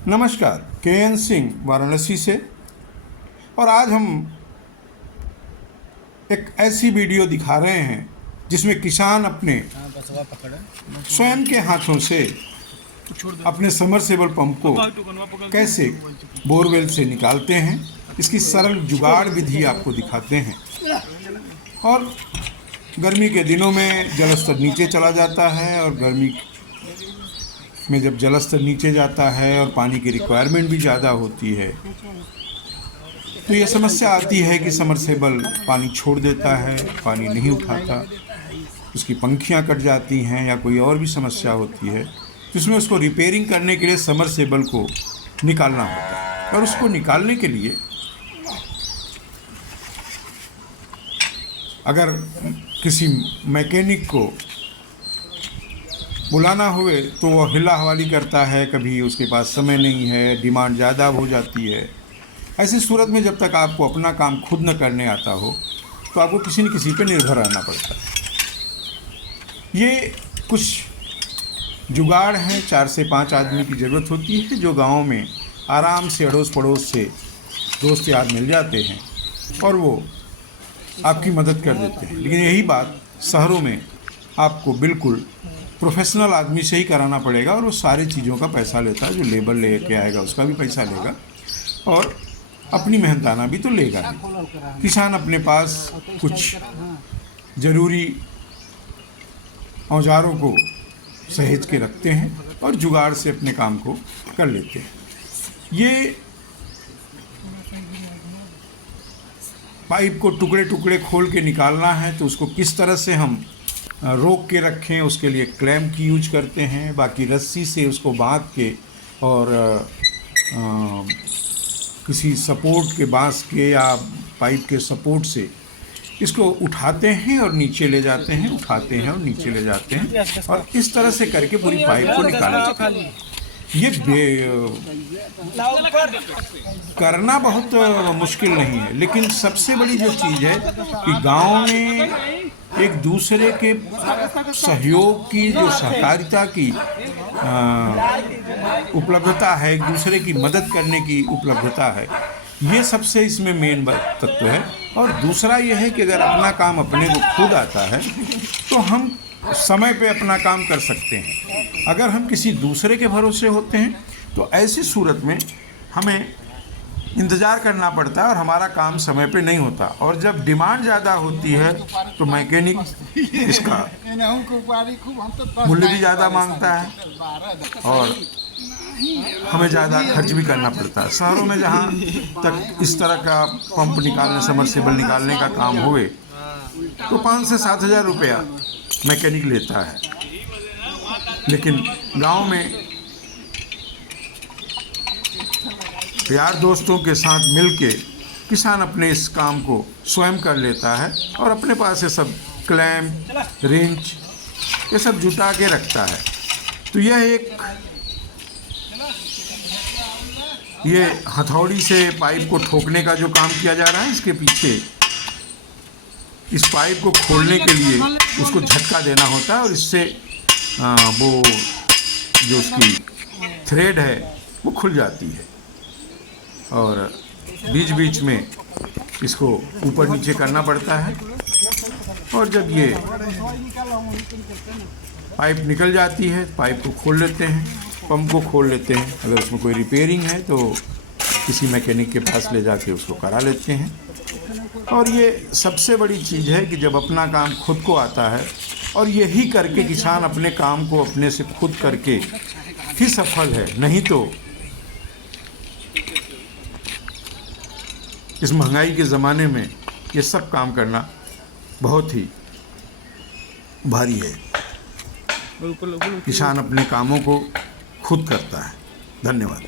नमस्कार, के.एन. सिंह वाराणसी से। और आज हम एक ऐसी वीडियो दिखा रहे हैं जिसमें किसान अपने स्वयं के हाथों से अपने समरसेबल पंप को कैसे बोरवेल से निकालते हैं, इसकी सरल जुगाड़ विधि आपको दिखाते हैं। और गर्मी के दिनों में जलस्तर नीचे चला जाता है, और गर्मी में जब जलस्तर नीचे जाता है और पानी की रिक्वायरमेंट भी ज़्यादा होती है, तो ये समस्या आती है कि समरसेबल पानी छोड़ देता है, पानी नहीं उठाता, उसकी पंखियाँ कट जाती हैं या कोई और भी समस्या होती है, जिसमें उसको रिपेयरिंग करने के लिए समरसेबल को निकालना होता है। और उसको निकालने के लिए अगर किसी मैकेनिक को बुलाना हुए तो वो हिला हवाली करता है, कभी उसके पास समय नहीं है, डिमांड ज़्यादा हो जाती है। ऐसी सूरत में जब तक आपको अपना काम खुद न करने आता हो तो आपको किसी न किसी पे निर्भर रहना पड़ता है। ये कुछ जुगाड़ हैं, 4 से 5 आदमी की ज़रूरत होती है जो गाँव में आराम से अड़ोस पड़ोस से दोस्त यार मिल जाते हैं और वो आपकी मदद कर देते हैं। लेकिन यही बात शहरों में आपको बिल्कुल प्रोफेशनल आदमी से ही कराना पड़ेगा, और वो सारी चीज़ों का पैसा लेता है। जो लेबर लेके आएगा उसका भी पैसा लेगा और अपनी मेहनताना भी तो लेगा ही। किसान अपने पास कुछ ज़रूरी औजारों को सहेज के रखते हैं और जुगाड़ से अपने काम को कर लेते हैं। ये पाइप को टुकड़े टुकड़े खोल के निकालना है तो उसको किस तरह से हम रोक के रखें, उसके लिए क्लैंप की यूज करते हैं। बाकी रस्सी से उसको बांध के और किसी सपोर्ट के, बांस के या पाइप के सपोर्ट से इसको उठाते हैं और नीचे ले जाते हैं, उठाते हैं और नीचे ले जाते हैं, और इस तरह से करके पूरी पाइप को निकालते हैं। ये करना बहुत मुश्किल नहीं है, लेकिन सबसे बड़ी जो चीज़ है कि गांव में एक दूसरे के सहयोग की, जो सहकारिता की उपलब्धता है, एक दूसरे की मदद करने की उपलब्धता है, ये सबसे इसमें मेन तत्व है। और दूसरा ये है कि अगर अपना काम अपने को खुद आता है तो हम समय पे अपना काम कर सकते हैं। अगर हम किसी दूसरे के भरोसे होते हैं तो ऐसी सूरत में हमें इंतज़ार करना पड़ता है और हमारा काम समय पे नहीं होता। और जब डिमांड ज़्यादा होती है तो मैकेनिक इसका मूल्य भी ज़्यादा मांगता है और हमें ज़्यादा खर्च भी करना पड़ता है। शहरों में जहाँ तक इस तरह का पंप निकालने, समरसेबल निकालने का काम हुए तो 5 से 7 हज़ार रुपया मैकेनिक लेता है। लेकिन गांव में यार दोस्तों के साथ मिलके किसान अपने इस काम को स्वयं कर लेता है और अपने पास ये सब क्लैंप, रिंच ये सब जुटा के रखता है। तो ये हथौड़ी से पाइप को ठोकने का जो काम किया जा रहा है, इसके पीछे इस पाइप को खोलने के लिए उसको झटका देना होता है और इससे वो जो उसकी थ्रेड है वो खुल जाती है। और बीच बीच में इसको ऊपर नीचे करना पड़ता है, और जब ये पाइप निकल जाती है, पाइप को खोल लेते हैं, पंप को खोल लेते हैं। अगर उसमें कोई रिपेयरिंग है तो किसी मैकेनिक के पास ले जाके उसको करा लेते हैं। और ये सबसे बड़ी चीज़ है कि जब अपना काम खुद को आता है, और यही करके किसान अपने काम को अपने से खुद करके ही सफल है। नहीं तो इस महंगाई के ज़माने में ये सब काम करना बहुत ही भारी है। किसान अपने कामों को खुद करता है। धन्यवाद।